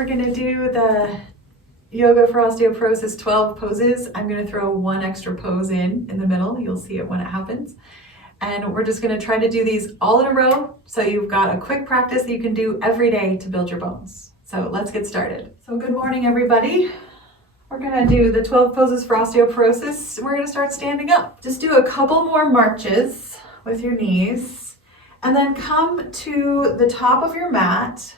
We're going to do the Yoga for Osteoporosis 12 poses. I'm going to throw one extra pose in the middle. You'll see it when it happens. And we're just going to try to do these all in a row, so you've got a quick practice that you can do every day to build your bones. So let's get started. So good morning, everybody. We're going to do the 12 poses for osteoporosis. We're going to start standing up. Just do a couple more marches with your knees, and then come to the top of your mat.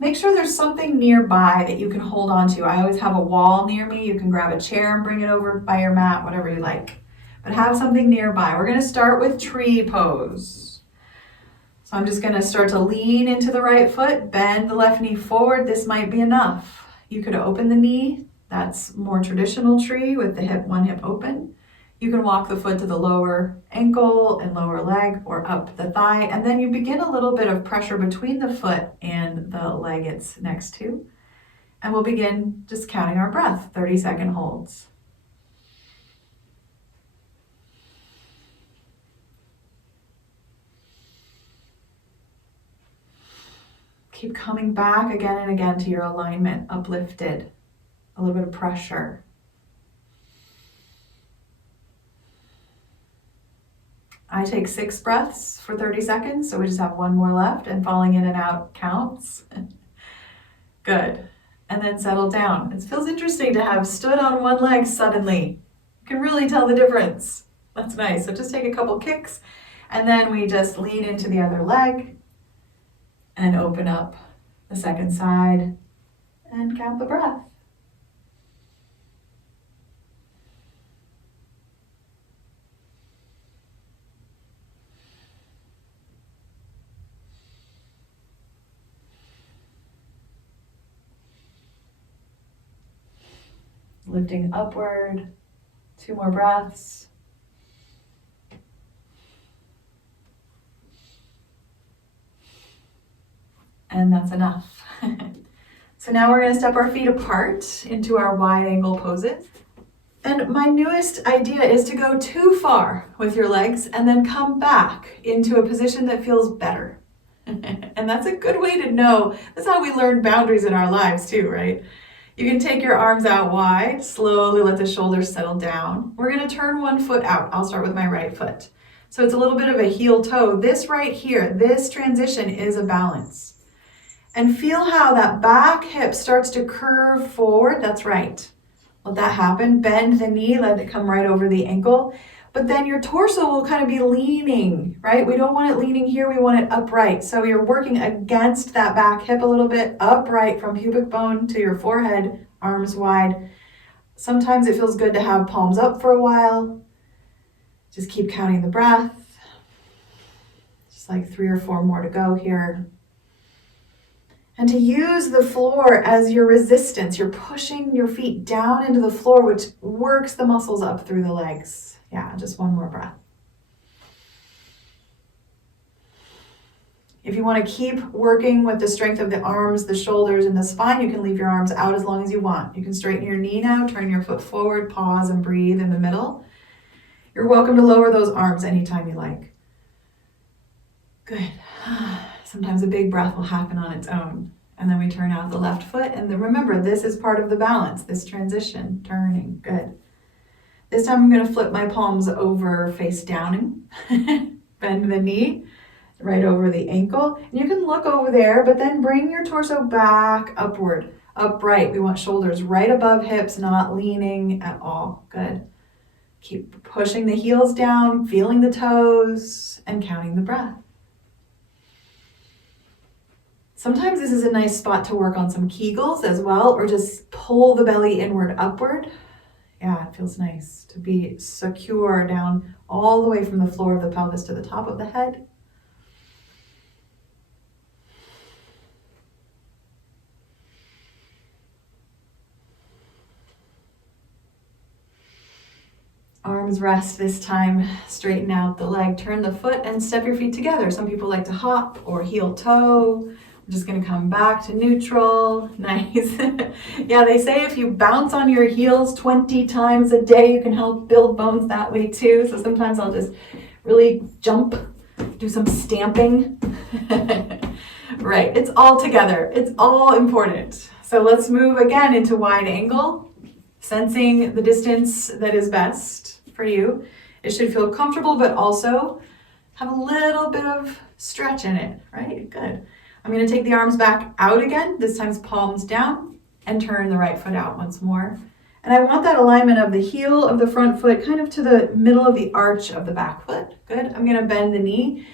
Make sure there's something nearby that you can hold on to. I always have a wall near me. You can grab a chair and bring it over by your mat, whatever you like. But have something nearby. We're going to start with tree pose. So I'm just going to start to lean into the right foot, bend the left knee forward. This might be enough. You could open the knee. That's more traditional tree with the one hip open. You can walk the foot to the lower ankle and lower leg or up the thigh, and then you begin a little bit of pressure between the foot and the leg it's next to. And we'll begin just counting our breath, 30-second holds. Keep coming back again and again to your alignment, uplifted, a little bit of pressure. I take 6 breaths for 30 seconds, so we just have one more left, and falling in and out counts. Good. And then settle down. It feels interesting to have stood on one leg suddenly. You can really tell the difference. That's nice. So just take a couple kicks, and then we just lean into the other leg and open up the second side and count the breath. Lifting upward, 2 more breaths. And that's enough. So now we're going to step our feet apart into our wide angle poses. And my newest idea is to go too far with your legs and then come back into a position that feels better. And that's a good way to know. That's how we learn boundaries in our lives too, right? You can take your arms out wide, slowly let the shoulders settle down. We're going to turn one foot out. I'll start with my right foot. So it's a little bit of a heel toe. This right here, this transition is a balance. And feel how that back hip starts to curve forward. That's right. Let that happen. Bend the knee, let it come right over the ankle. But then your torso will kind of be leaning, right? We don't want it leaning here, we want it upright. So you're working against that back hip a little bit, upright from pubic bone to your forehead, arms wide. Sometimes it feels good to have palms up for a while. Just keep counting the breath. Just like 3 or 4 more to go here. And to use the floor as your resistance. You're pushing your feet down into the floor, which works the muscles up through the legs. Yeah, just 1 more breath. If you want to keep working with the strength of the arms, the shoulders, and the spine, you can leave your arms out as long as you want. You can straighten your knee now, turn your foot forward, pause and breathe in the middle. You're welcome to lower those arms anytime you like. Good. Sometimes a big breath will happen on its own. And then we turn out the left foot. And then remember, this is part of the balance, this transition, turning. Good. This time I'm going to flip my palms over face down, bend the knee right over the ankle. And you can look over there, but then bring your torso back upward, upright. We want shoulders right above hips, not leaning at all. Good. Keep pushing the heels down, feeling the toes, and counting the breath. Sometimes this is a nice spot to work on some Kegels as well, or just pull the belly inward, upward. Yeah, it feels nice to be secure down all the way from the floor of the pelvis to the top of the head. Arms rest this time. Straighten out the leg, turn the foot, and step your feet together. Some people like to hop or heel toe. I'm just going to come back to neutral. Nice. Yeah, they say if you bounce on your heels 20 times a day, you can help build bones that way too. So sometimes I'll just really jump, do some stamping. Right, it's all together. It's all important. So let's move again into wide angle, sensing the distance that is best for you. It should feel comfortable, but also have a little bit of stretch in it, right? Good. I'm going to take the arms back out again, this time's palms down, and turn the right foot out once more. And I want that alignment of the heel of the front foot kind of to the middle of the arch of the back foot. Good. I'm going to bend the knee.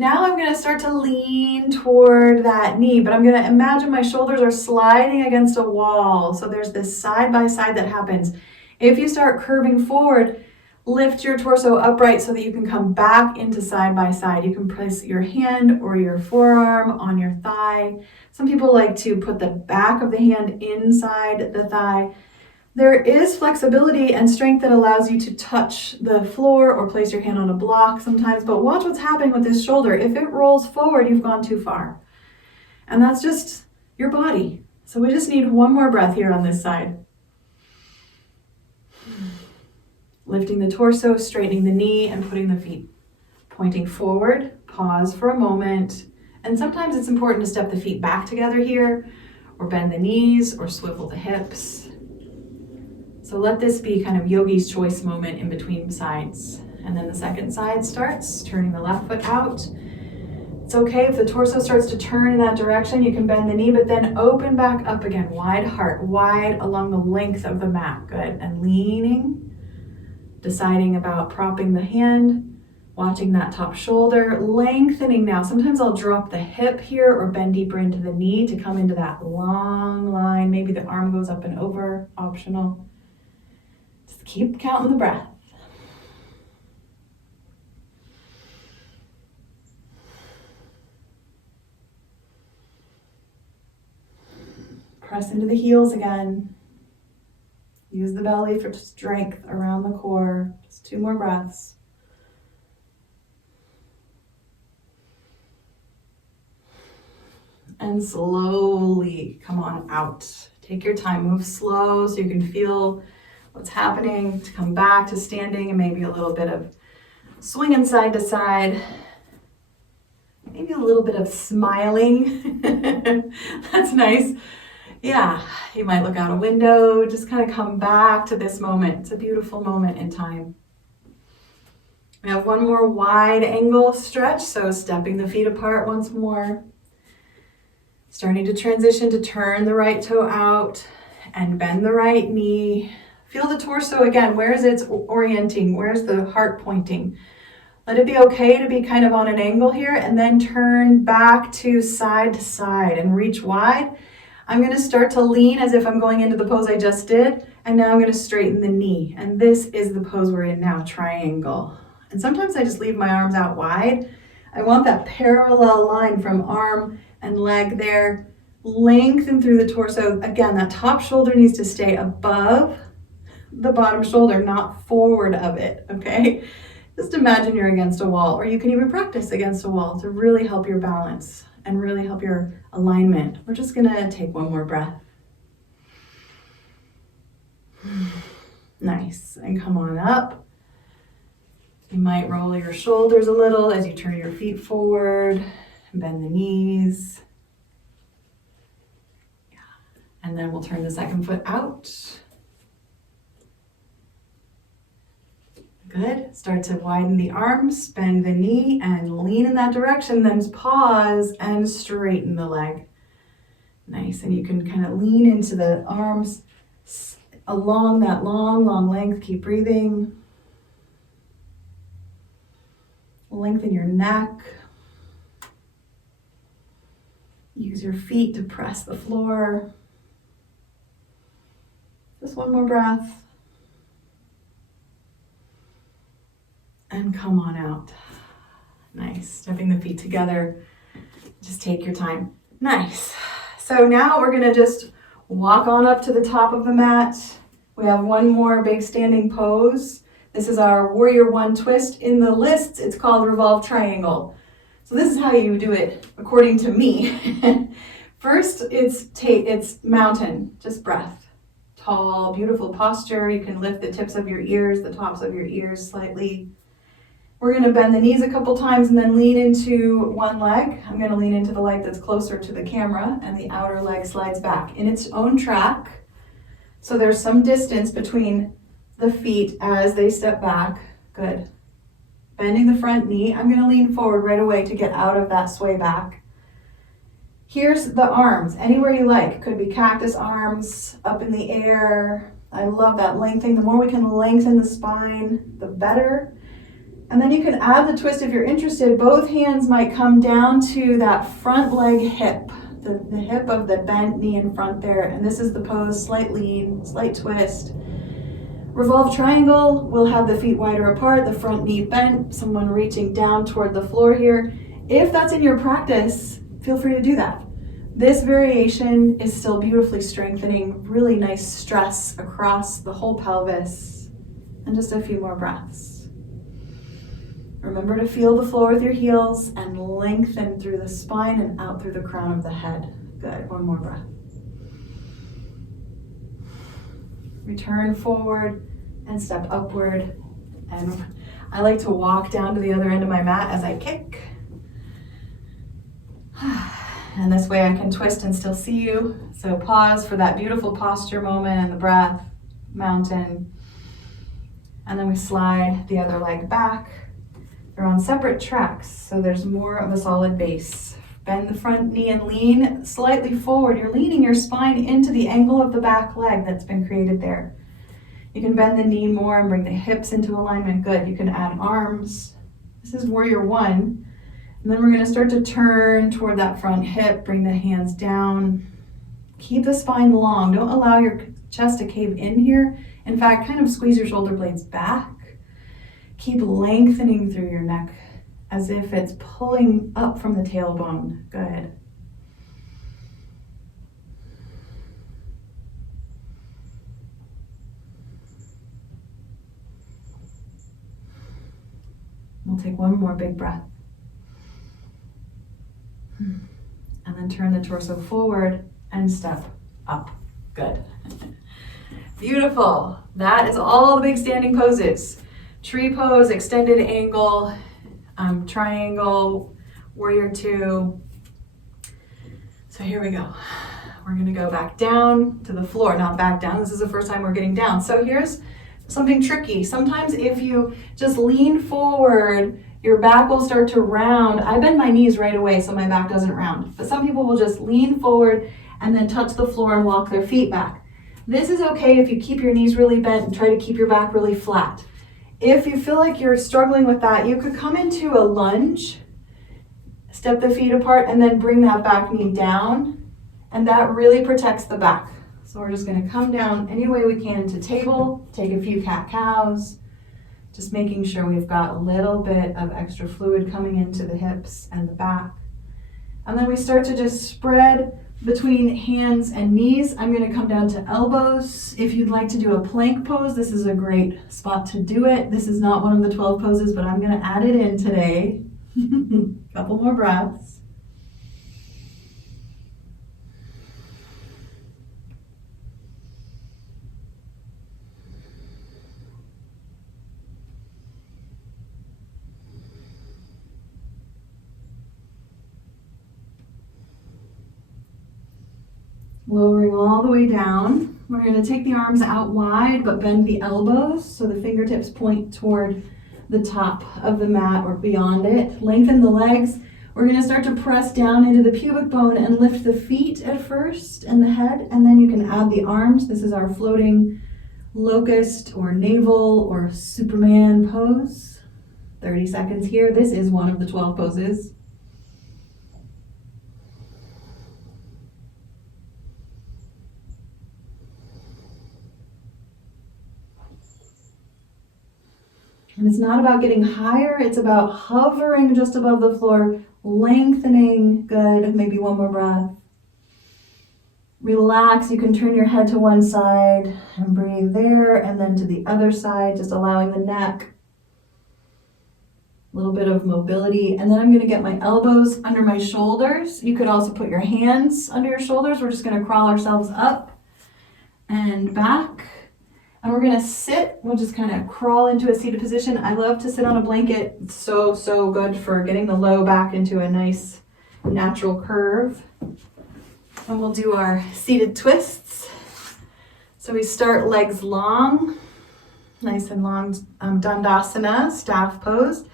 Now I'm going to start to lean toward that knee, but I'm going to imagine my shoulders are sliding against a wall. So there's this side by side that happens. If you start curving forward, lift your torso upright so that you can come back into side by side. You can place your hand or your forearm on your thigh. Some people like to put the back of the hand inside the thigh. There is flexibility and strength that allows you to touch the floor or place your hand on a block sometimes, but watch what's happening with this shoulder. If it rolls forward, you've gone too far. And that's just your body. So we just need one more breath here on this side. Lifting the torso, straightening the knee, and putting the feet pointing forward. Pause for a moment. And sometimes it's important to step the feet back together here, or bend the knees, or swivel the hips. So let this be kind of yogi's choice moment in between sides. And then the second side starts, turning the left foot out. It's okay if the torso starts to turn in that direction, you can bend the knee, but then open back up again, wide heart, wide along the length of the mat. Good. And leaning, deciding about propping the hand, watching that top shoulder, lengthening now. Sometimes I'll drop the hip here or bend deeper into the knee to come into that long line. Maybe the arm goes up and over, optional. Just keep counting the breath. Press into the heels again. Use the belly for strength around the core. Just 2 more breaths. And slowly come on out. Take your time, move slow so you can feel what's happening, to come back to standing and maybe a little bit of swinging side to side. Maybe a little bit of smiling. That's nice. Yeah, you might look out a window, just kind of come back to this moment. It's a beautiful moment in time. We have one more wide angle stretch, so stepping the feet apart once more. Starting to transition to turn the right toe out and bend the right knee. Feel the torso again. Where is it orienting? Where's the heart pointing? Let it be okay to be kind of on an angle here, and then turn back to side and reach wide. I'm going to start to lean as if I'm going into the pose I just did, and now I'm going to straighten the knee. And this is the pose we're in now, triangle. And sometimes I just leave my arms out wide. I want that parallel line from arm and leg there. Lengthen through the torso. Again, that top shoulder needs to stay above the bottom shoulder, not forward of it, okay? Just imagine you're against a wall, or you can even practice against a wall to really help your balance and really help your alignment. We're just gonna take one more breath. Nice, and come on up. You might roll your shoulders a little as you turn your feet forward, bend the knees. Yeah. And then we'll turn the second foot out. Good. Start to widen the arms, bend the knee, and lean in that direction. Then pause and straighten the leg. Nice. And you can kind of lean into the arms along that long length. Keep breathing. Lengthen your neck. Use your feet to press the floor. Just one more breath. And come on out. Nice. Stepping the feet together. Just take your time. Nice. So now we're going to just walk on up to the top of the mat. We have one more big standing pose. This is our Warrior One twist. In the lists, it's called Revolve Triangle. So this is how you do it according to me. First, it's mountain, just breath. Tall, beautiful posture. You can lift the tips of your ears, the tops of your ears slightly. We're going to bend the knees a couple times and then lean into one leg. I'm going to lean into the leg that's closer to the camera, and the outer leg slides back in its own track. So there's some distance between the feet as they step back. Good. Bending the front knee. I'm going to lean forward right away to get out of that sway back. Here's the arms, anywhere you like. Could be cactus arms, up in the air. I love that lengthening. The more we can lengthen the spine, the better. And then you can add the twist if you're interested. Both hands might come down to that front leg hip, the hip of the bent knee in front there. And this is the pose, slight lean, slight twist. Revolve triangle, we'll have the feet wider apart, the front knee bent, someone reaching down toward the floor here. If that's in your practice, feel free to do that. This variation is still beautifully strengthening, really nice stress across the whole pelvis. And just a few more breaths. Remember to feel the floor with your heels and lengthen through the spine and out through the crown of the head. Good, one more breath. Return forward and step upward. And I like to walk down to the other end of my mat as I kick. And this way I can twist and still see you. So pause for that beautiful posture moment and the breath, mountain. And then we slide the other leg back. They're on separate tracks, so there's more of a solid base. Bend the front knee and lean slightly forward. You're leaning your spine into the angle of the back leg that's been created there. You can bend the knee more and bring the hips into alignment. Good. You can add arms. This is warrior one. And then we're going to start to turn toward that front hip. Bring the hands down. Keep the spine long. Don't allow your chest to cave in here. In fact, kind of squeeze your shoulder blades back. Keep lengthening through your neck as if it's pulling up from the tailbone. Good. We'll take one more big breath. And then turn the torso forward and step up. Good. Beautiful. That is all the big standing poses. Tree pose, extended angle, triangle, warrior two. So here we go. We're going to go back down to the floor, not back down. This is the first time we're getting down. So here's something tricky. Sometimes if you just lean forward, your back will start to round. I bend my knees right away so my back doesn't round. But some people will just lean forward and then touch the floor and walk their feet back. This is okay if you keep your knees really bent and try to keep your back really flat. If you feel like you're struggling with that, you could come into a lunge, step the feet apart, and then bring that back knee down. And that really protects the back. So we're just going to come down any way we can to table, take a few cat-cows, just making sure we've got a little bit of extra fluid coming into the hips and the back. And then we start to just spread between hands and knees. I'm going to come down to elbows. If you'd like to do a plank pose, this is a great spot to do it. This is not one of the 12 poses, but I'm going to add it in today. Couple more breaths. Lowering all the way down. We're going to take the arms out wide, but bend the elbows so the fingertips point toward the top of the mat or beyond it. Lengthen the legs. We're going to start to press down into the pubic bone and lift the feet at first and the head, and then you can add the arms. This is our floating locust or navel or Superman pose. 30 seconds here. This is one of the 12 poses. And it's not about getting higher, it's about hovering just above the floor, lengthening. Good, maybe one more breath. Relax, you can turn your head to one side and breathe there, and then to the other side, just allowing the neck. A little bit of mobility, and then I'm going to get my elbows under my shoulders. You could also put your hands under your shoulders. We're just going to crawl ourselves up and back. And we're gonna sit, we'll just kind of crawl into a seated position. I love to sit on a blanket. It's so good for getting the low back into a nice natural curve. And we'll do our seated twists. So we start legs long, nice and long, Dandasana, staff pose.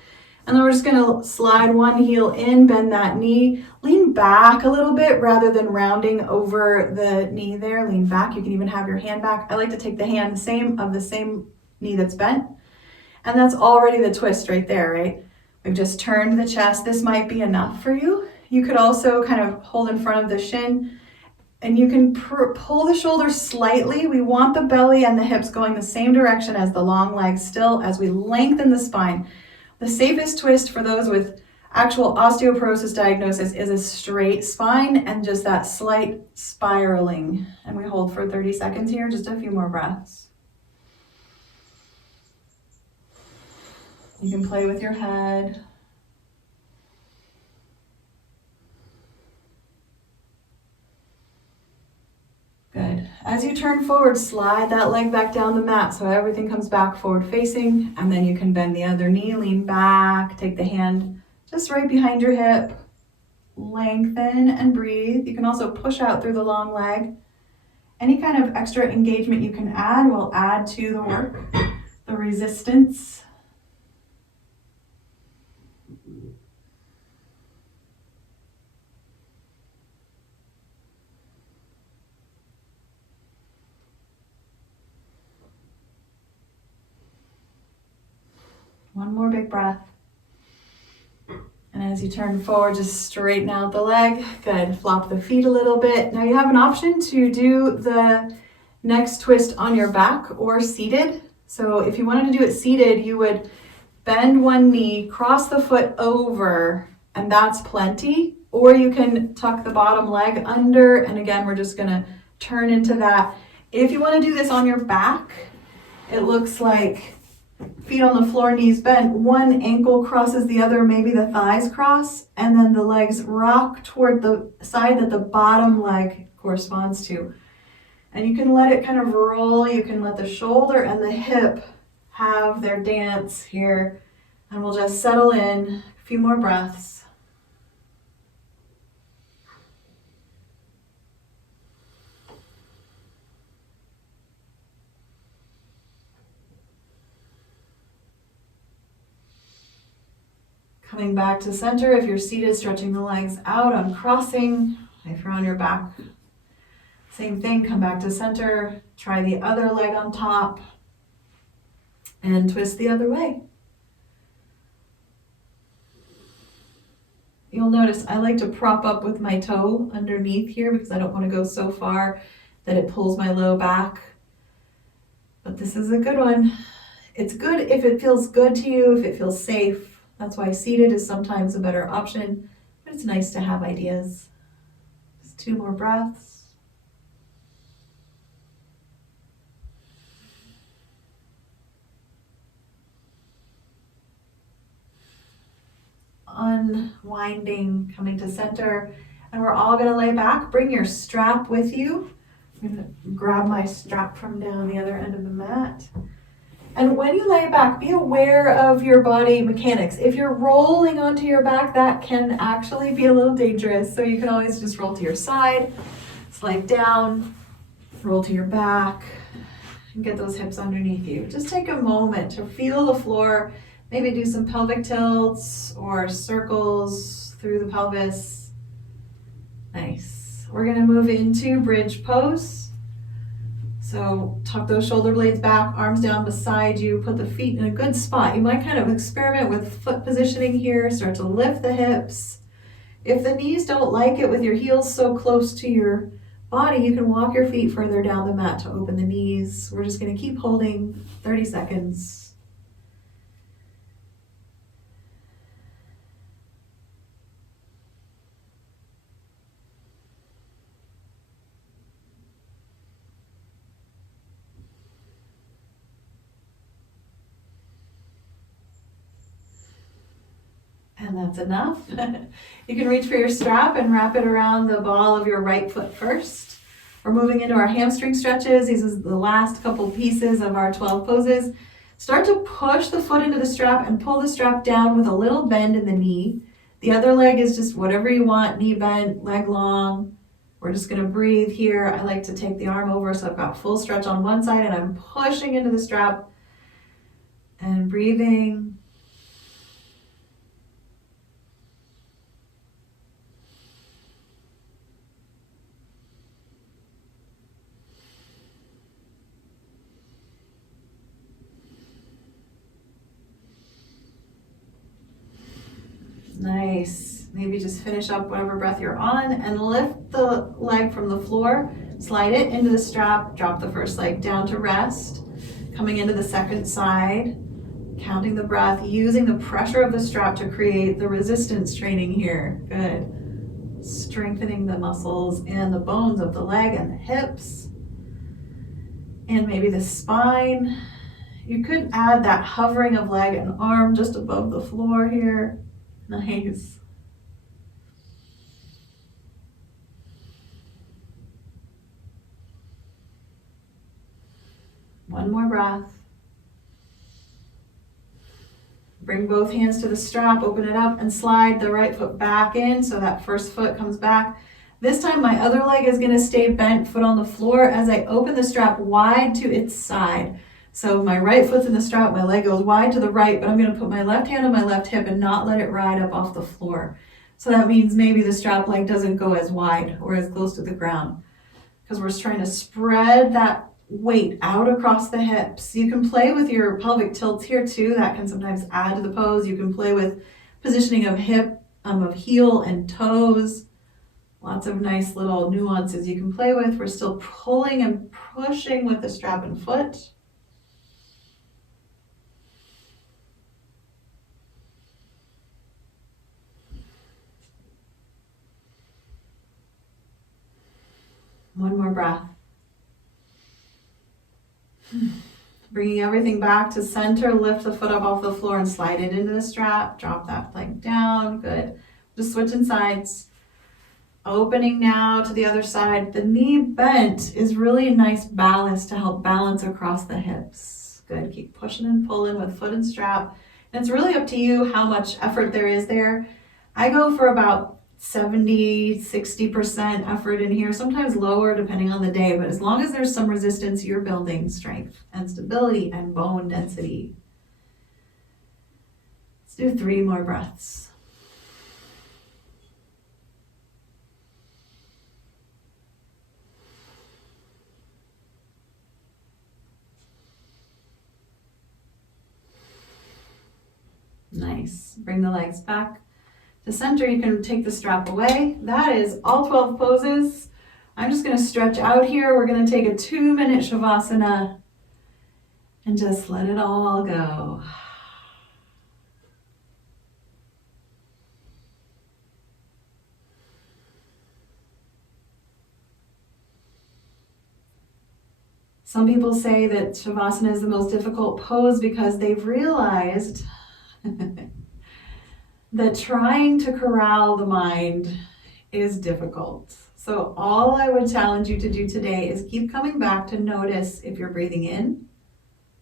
And then we're just gonna slide one heel in, bend that knee, lean back a little bit rather than rounding over the knee there. Lean back, you can even have your hand back. I like to take the hand the same knee that's bent. And that's already the twist right there, right? We've just turned the chest. This might be enough for you. You could also kind of hold in front of the shin, and you can pull the shoulders slightly. We want the belly and the hips going the same direction as the long legs still as we lengthen the spine. The safest twist for those with actual osteoporosis diagnosis is a straight spine and just that slight spiraling. And we hold for 30 seconds here, just a few more breaths. You can play with your head. Good. As you turn forward, slide that leg back down the mat so everything comes back forward facing, and then you can bend the other knee, lean back, take the hand just right behind your hip, lengthen and breathe. You can also push out through the long leg. Any kind of extra engagement you can add will add to the work, the resistance. One more big breath. And as you turn forward, just straighten out the leg. Good. Flop the feet a little bit. Now you have an option to do the next twist on your back or seated. So if you wanted to do it seated, you would bend one knee, cross the foot over, and that's plenty. Or you can tuck the bottom leg under, and again, we're just gonna turn into that. If you wanna do this on your back, it looks like feet on the floor, knees bent, one ankle crosses the other, maybe the thighs cross, and then the legs rock toward the side that the bottom leg corresponds to. And you can let it kind of roll. You can let the shoulder and the hip have their dance here. And we'll just settle in. A few more breaths. Coming back to center. If you're seated, stretching the legs out, uncrossing. If you're on your back, same thing. Come back to center. Try the other leg on top. And twist the other way. You'll notice I like to prop up with my toe underneath here because I don't want to go so far that it pulls my low back. But this is a good one. It's good if it feels good to you, if it feels safe. That's why seated is sometimes a better option, but it's nice to have ideas. Just 2 more breaths. Unwinding, coming to center, and we're all gonna lay back. Bring your strap with you. I'm gonna grab my strap from down the other end of the mat. And when you lay back, be aware of your body mechanics. If you're rolling onto your back, that can actually be a little dangerous. So you can always just roll to your side, slide down, roll to your back, and get those hips underneath you. Just take a moment to feel the floor. Maybe do some pelvic tilts or circles through the pelvis. Nice. We're gonna move into bridge pose. So tuck those shoulder blades back, arms down beside you, put the feet in a good spot. You might kind of experiment with foot positioning here, start to lift the hips. If the knees don't like it with your heels so close to your body, you can walk your feet further down the mat to open the knees. We're just gonna keep holding 30 seconds. And that's enough. You can reach for your strap and wrap it around the ball of your right foot first. We're moving into our hamstring stretches. These are the last couple pieces of our 12 poses. Start to push the foot into the strap and pull the strap down with a little bend in the knee. The other leg is just whatever you want, knee bent, leg long. We're just gonna breathe here. I like to take the arm over so I've got full stretch on one side and I'm pushing into the strap and breathing. Nice. Maybe just finish up whatever breath you're on and lift the leg from the floor, slide it into the strap, drop the first leg down to rest, coming into the second side, counting the breath, using the pressure of the strap to create the resistance training here. Good. Strengthening the muscles and the bones of the leg and the hips, and maybe the spine. You could add that hovering of leg and arm just above the floor here. Nice. One more breath. Bring both hands to the strap, open it up and slide the right foot back in so that first foot comes back. This time my other leg is going to stay bent, foot on the floor as I open the strap wide to its side. So my right foot's in the strap, my leg goes wide to the right, but I'm going to put my left hand on my left hip and not let it ride up off the floor. So that means maybe the strap leg doesn't go as wide or as close to the ground, because we're trying to spread that weight out across the hips. You can play with your pelvic tilts here too. That can sometimes add to the pose. You can play with positioning of of heel and toes. Lots of nice little nuances you can play with. We're still pulling and pushing with the strap and foot. One more breath. Bringing everything back to center, lift the foot up off the floor and slide it into the strap. Drop that leg down. Good. Just switching sides. Opening now to the other side. The knee bent is really a nice ballast to help balance across the hips. Good. Keep pushing and pulling with foot and strap. And it's really up to you how much effort there is there. I go for about 70-60% effort in here, sometimes lower depending on the day, but as long as there's some resistance, you're building strength and stability and bone density. Let's do 3 more breaths. Nice. Bring the legs back to center. You can take the strap away. That is all 12 poses. I'm just going to stretch out here. We're going to take a 2-minute Shavasana and just let it all go. Some people say that Shavasana is the most difficult pose because they've realized that trying to corral the mind is difficult. So all I would challenge you to do today is keep coming back to notice if you're breathing in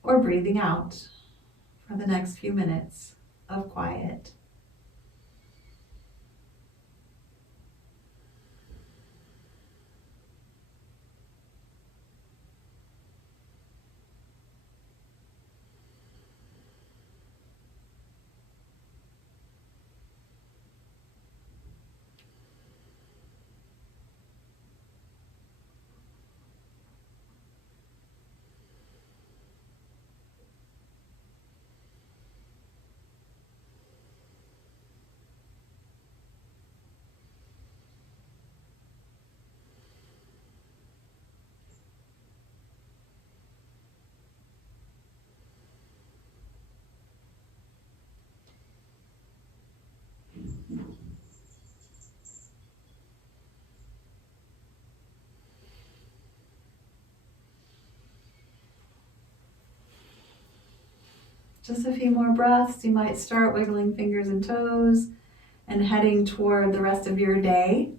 or breathing out for the next few minutes of quiet. Just a few more breaths. You might start wiggling fingers and toes and heading toward the rest of your day.